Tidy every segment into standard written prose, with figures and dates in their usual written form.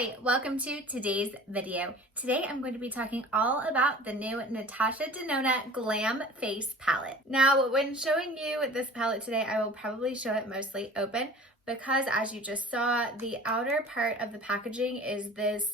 Hi, welcome to today's video. Today I'm going to be talking all about the new Natasha Denona Glam Face Palette. Now, when showing you this palette today, I will probably show it mostly open because as you just saw, the outer part of the packaging is this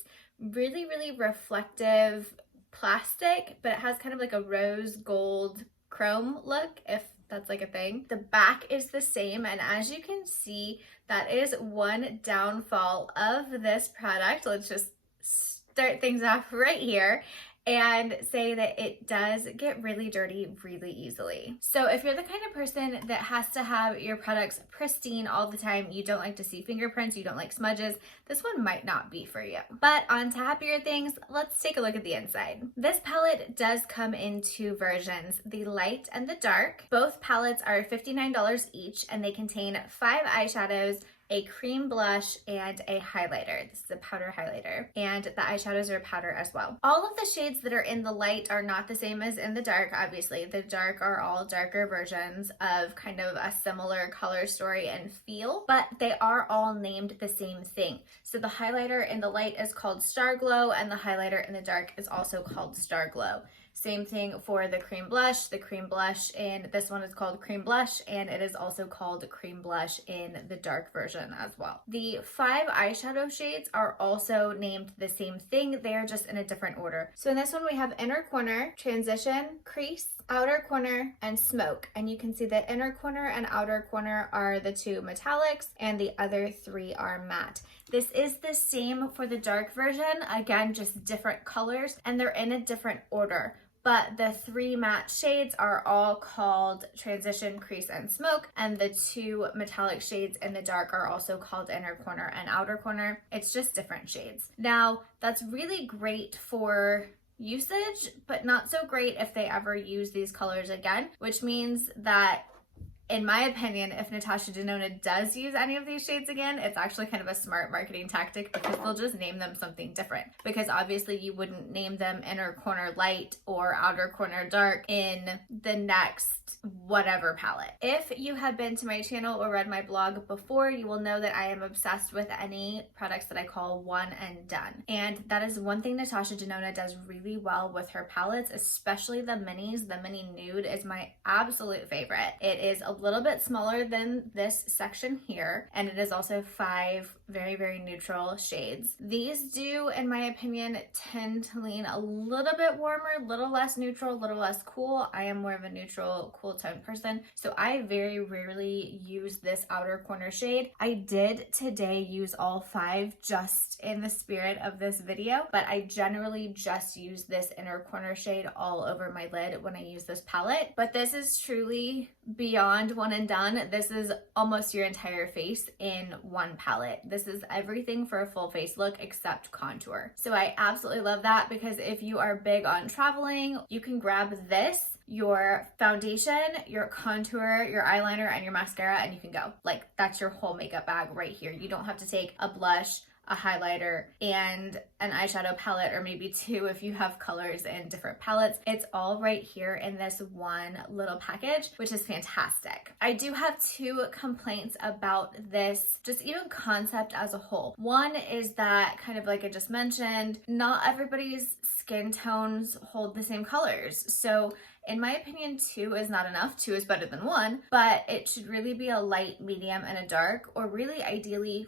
really reflective plastic, but it has kind of like a rose gold chrome look, if that's like a thing. The back is the same, and as you can see, that is one downfall of this product. Let's just start things off right here and say that it does get really dirty really easily. So if you're the kind of person that has to have your products pristine all the time, you don't like to see fingerprints, you don't like smudges, this one might not be for you. But on to happier things, let's take a look at the inside. This palette does come in two versions, the light and the dark. Both palettes are $59 each, and they contain 5 eyeshadows, a cream blush, and a highlighter. This is a powder highlighter, and the eyeshadows are powder as well. All of the shades that are in the light are not the same as in the dark, obviously. The dark are all darker versions of kind of a similar color story and feel, but they are all named the same thing. So the highlighter in the light is called Star Glow, and the highlighter in the dark is also called Star Glow. Same thing for the cream blush. The cream blush in this one is called Cream Blush, and it is also called Cream Blush in the dark version as well. The 5 eyeshadow shades are also named the same thing. They are just in a different order. So in this one, we have Inner Corner, Transition, Crease, Outer Corner, and Smoke. And you can see that Inner Corner and Outer Corner are the 2 metallics, and the other 3 are matte. This is the same for the dark version. Again, just different colors, and they're in a different order. But the 3 matte shades are all called Transition, Crease, and Smoke, and the 2 metallic shades in the dark are also called Inner Corner and Outer Corner. It's just different shades. Now, that's really great for usage, but not so great if they ever use these colors again, which means that, in my opinion, if Natasha Denona does use any of these shades again, it's actually kind of a smart marketing tactic because they'll just name them something different. Because obviously you wouldn't name them Inner Corner Light or Outer Corner Dark in the next whatever palette. If you have been to my channel or read my blog before, you will know that I am obsessed with any products that I call one and done. And that is one thing Natasha Denona does really well with her palettes, especially the minis. The mini nude is my absolute favorite. It is a little bit smaller than this section here, and it is also 5 very neutral shades. These do, in my opinion, tend to lean a little bit warmer, a little less neutral, a little less cool. I am more of a neutral, cool tone person, so I very rarely use this Outer Corner shade. I did today use all 5 just in the spirit of this video, but I generally just use this Inner Corner shade all over my lid when I use this palette. But this is truly beyond one and done. This is almost your entire face in one palette. This is everything for a full face look except contour. So I absolutely love that because if you are big on traveling, you can grab this, your foundation, your contour, your eyeliner, and your mascara, and you can go. Like, that's your whole makeup bag right here. You don't have to take a blush, a highlighter, and an eyeshadow palette, or maybe 2 if you have colors in different palettes. It's all right here in this one little package, which is fantastic. I do have 2 complaints about this, just even concept as a whole. One is that, kind of like I just mentioned, not everybody's skin tones hold the same colors. So in my opinion, 2 is not enough. 2 is better than 1, but it should really be a light, medium, and a dark, or really ideally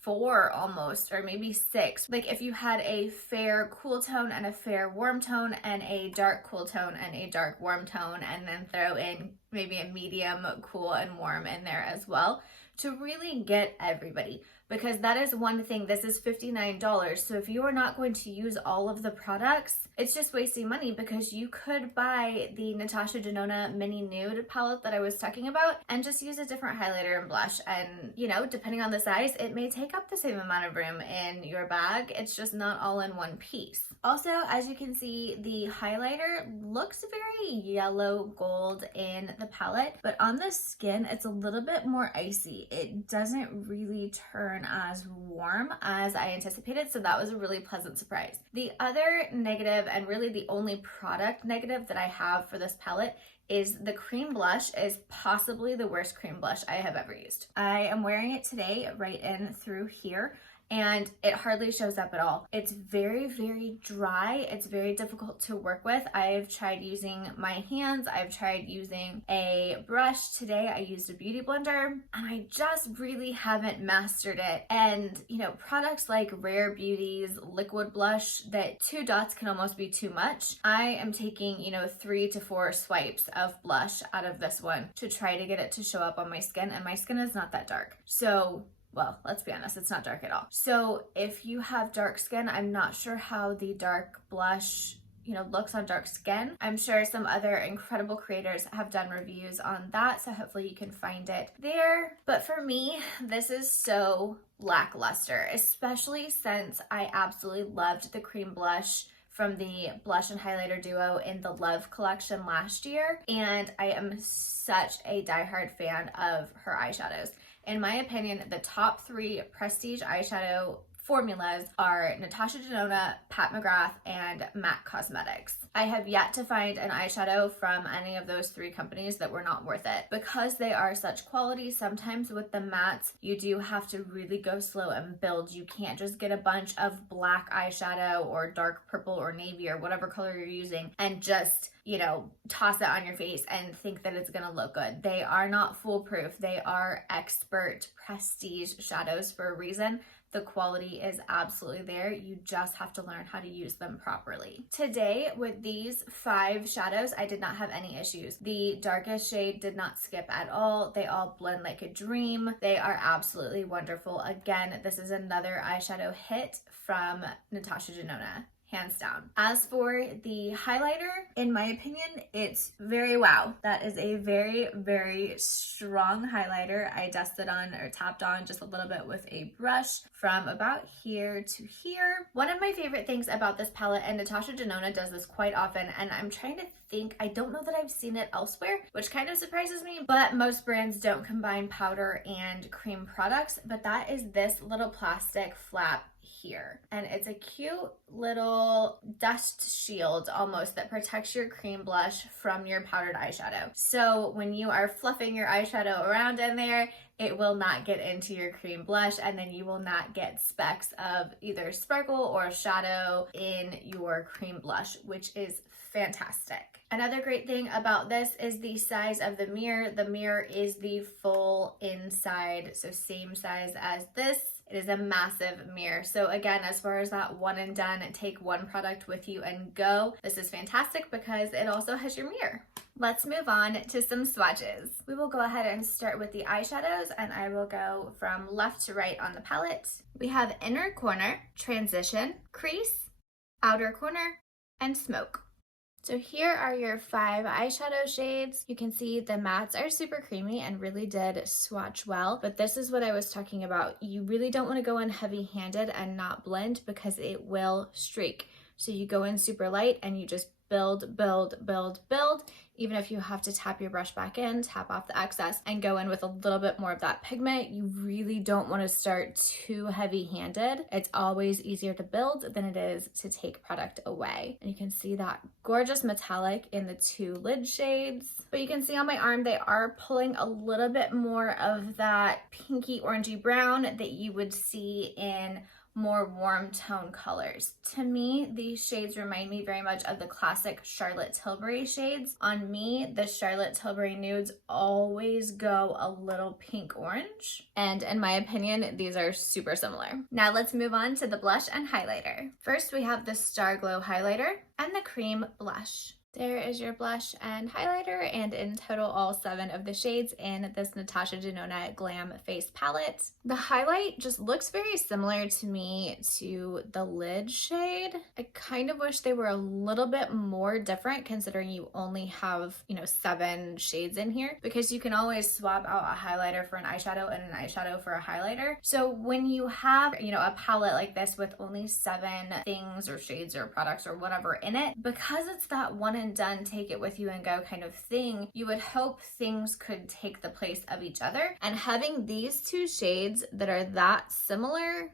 4 almost, or maybe 6. Like if you had a fair cool tone and a fair warm tone and a dark cool tone and a dark warm tone, and then throw in maybe a medium cool and warm in there as well to really get everybody. Because that is one thing, this is $59. So if you are not going to use all of the products, it's just wasting money because you could buy the Natasha Denona Mini Nude palette that I was talking about and just use a different highlighter and blush. And, you know, depending on the size, it may take up the same amount of room in your bag. It's just not all in one piece. Also, as you can see, the highlighter looks very yellow gold in the palette, but on the skin, it's a little bit more icy. It doesn't really turn as warm as I anticipated, so that was a really pleasant surprise. The other negative, and really the only product negative that I have for this palette, is the cream blush is possibly the worst cream blush I have ever used. I am wearing it today right in through here, and it hardly shows up at all. It's very, very dry. It's very difficult to work with. I've tried using my hands. I've tried using a brush. Today I used a beauty blender, and I just really haven't mastered it. And you know, products like Rare Beauty's liquid blush, that 2 dots can almost be too much. I am taking, you know, 3 to 4 swipes of blush out of this one to try to get it to show up on my skin, and my skin is not that dark. So, well, let's be honest, it's not dark at all. So if you have dark skin, I'm not sure how the dark blush, you know, looks on dark skin. I'm sure some other incredible creators have done reviews on that, so hopefully you can find it there. But for me, this is so lackluster, especially since I absolutely loved the cream blush from the blush and highlighter duo in the Love collection last year, and I am such a diehard fan of her eyeshadows. In my opinion, the top 3 prestige eyeshadow formulas are Natasha Denona, Pat McGrath, and MAC Cosmetics. I have yet to find an eyeshadow from any of those 3 companies that were not worth it. Because they are such quality, sometimes with the mattes, you do have to really go slow and build. You can't just get a bunch of black eyeshadow or dark purple or navy or whatever color you're using and just, you know, toss it on your face and think that it's gonna look good. They are not foolproof. They are expert prestige shadows for a reason. The quality is absolutely there. You just have to learn how to use them properly. Today, with these 5 shadows, I did not have any issues. The darkest shade did not skip at all. They all blend like a dream. They are absolutely wonderful. Again, this is another eyeshadow hit from Natasha Denona. Hands down. As for the highlighter, in my opinion, it's very wow. That is a very, very strong highlighter. I dusted on or tapped on just a little bit with a brush from about here to here. One of my favorite things about this palette, and Natasha Denona does this quite often, and I'm trying to think, I don't know that I've seen it elsewhere, which kind of surprises me, but most brands don't combine powder and cream products, but that is this little plastic flap here, and it's a cute little dust shield almost that protects your cream blush from your powdered eyeshadow. So when you are fluffing your eyeshadow around in there, it will not get into your cream blush, and then you will not get specks of either sparkle or shadow in your cream blush, which is fantastic. Another great thing about this is the size of the mirror. The mirror is the full inside, so same size as this. It is a massive mirror. So again, as far as that one and done, take one product with you and go, this is fantastic because it also has your mirror. Let's move on to some swatches. We will go ahead and start with the eyeshadows, and I will go from left to right on the palette. We have Inner Corner, Transition, Crease, Outer Corner, and Smoke. So here are your 5 eyeshadow shades. You can see the mattes are super creamy and really did swatch well, but this is what I was talking about. You really don't want to go in heavy-handed and not blend because it will streak. So you go in super light and you just build, build, build, build. Even if you have to tap your brush back in, tap off the excess and go in with a little bit more of that pigment. You really don't want to start too heavy-handed. It's always easier to build than it is to take product away. And you can see that gorgeous metallic in the 2 lid shades. But you can see on my arm, they are pulling a little bit more of that pinky orangey brown that you would see in more warm tone colors. To me, these shades remind me very much of the classic Charlotte Tilbury shades. On me, the Charlotte Tilbury nudes always go a little pink orange. And in my opinion, these are super similar. Now let's move on to the blush and highlighter. First, we have the Star Glow highlighter and the cream blush. There is your blush and highlighter, and in total all 7 of the shades in this Natasha Denona Glam Face Palette. The highlight just looks very similar to me to the lid shade. I kind of wish they were a little bit more different considering you only have, 7 shades in here, because you can always swap out a highlighter for an eyeshadow and an eyeshadow for a highlighter. So when you have, a palette like this with only 7 things or shades or products or whatever in it, because it's that one and done, take it with you and go kind of thing, you would hope things could take the place of each other. And having these 2 shades that are that similar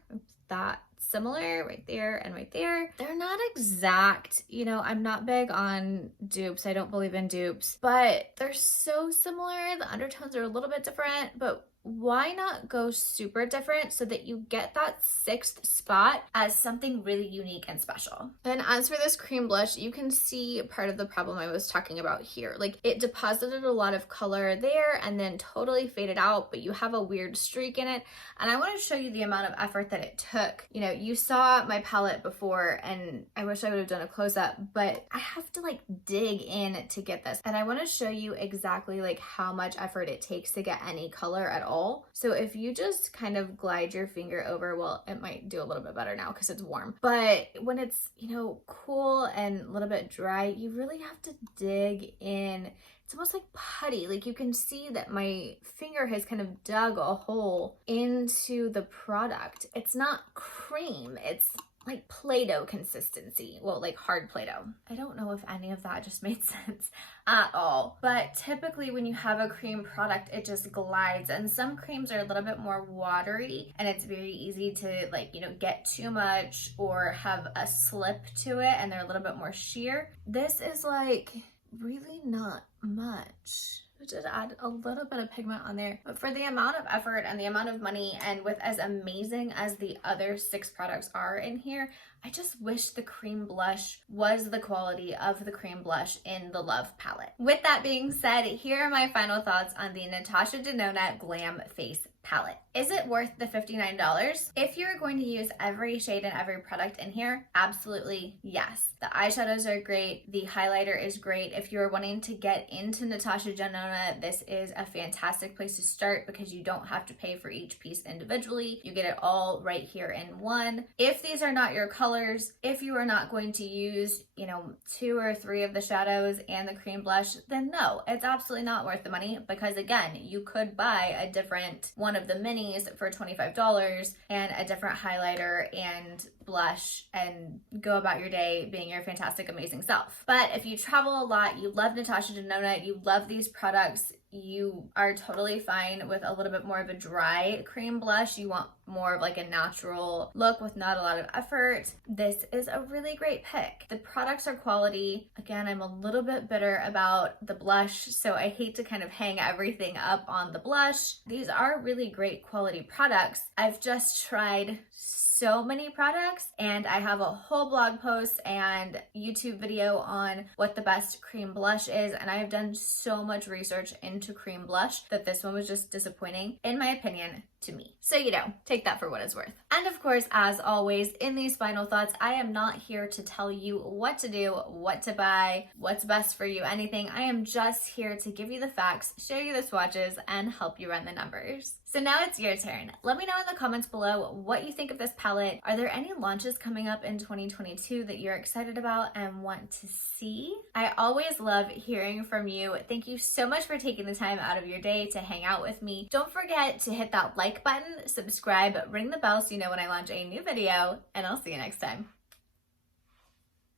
right there and right there, they're not exact. I'm not big on dupes. I don't believe in dupes, but they're so similar. The undertones are a little bit different, but why not go super different so that you get that sixth spot as something really unique and special? And as for this cream blush, you can see part of the problem I was talking about here. Like, it deposited a lot of color there and then totally faded out, but you have a weird streak in it. And I want to show you the amount of effort that it took. You know, you saw my palette before, and I wish I would have done a close-up, but I have to like dig in to get this. And I want to show you exactly like how much effort it takes to get any color at all. So if you just kind of glide your finger over, well, it might do a little bit better now because it's warm, but when it's, you know, cool and a little bit dry, you really have to dig in. It's almost like putty. Like, you can see that my finger has kind of dug a hole into the product. It's not cream, it's like Play-Doh consistency. Well, like hard Play-Doh. I don't know if any of that just made sense at all. But typically when you have a cream product, it just glides. And some creams are a little bit more watery, and it's very easy to, like, you know, get too much or have a slip to it, and they're a little bit more sheer. This is like really not much. I did add a little bit of pigment on there, but for the amount of effort and the amount of money, and with as amazing as the other 6 products are in here, I just wish the cream blush was the quality of the cream blush in the Love palette. With that being said, here are my final thoughts on the Natasha Denona Glam Face palette. Is it worth the $59? If you're going to use every shade and every product in here, absolutely yes. The eyeshadows are great. The highlighter is great. If you're wanting to get into Natasha Denona, this is a fantastic place to start because you don't have to pay for each piece individually. You get it all right here in one. If these are not your colors, if you are not going to use, you know, 2 or 3 of the shadows and the cream blush, then no, it's absolutely not worth the money, because again, you could buy a different one of the minis for $25 and a different highlighter and blush and go about your day being your fantastic, amazing self. But if you travel a lot, you love Natasha Denona, you love these products, you are totally fine with a little bit more of a dry cream blush, you want more of like a natural look with not a lot of effort, this is a really great pick. The products are quality. Again, I'm a little bit bitter about the blush, so I hate to kind of hang everything up on the blush. These are really great quality products. I've just tried so many products, and I have a whole blog post and YouTube video on what the best cream blush is, and I have done so much research into cream blush that this one was just disappointing, in my opinion, to me. So, you know, take that for what it's worth. And of course, as always, in these final thoughts, I am not here to tell you what to do, what to buy, what's best for you, anything. I am just here to give you the facts, show you the swatches, and help you run the numbers. So now it's your turn. Let me know in the comments below what you think of this palette. Are there any launches coming up in 2022 that you're excited about and want to see? I always love hearing from you. Thank you so much for taking the time out of your day to hang out with me. Don't forget to hit that like button, subscribe, ring the bell so you know when I launch a new video, and I'll see you next time.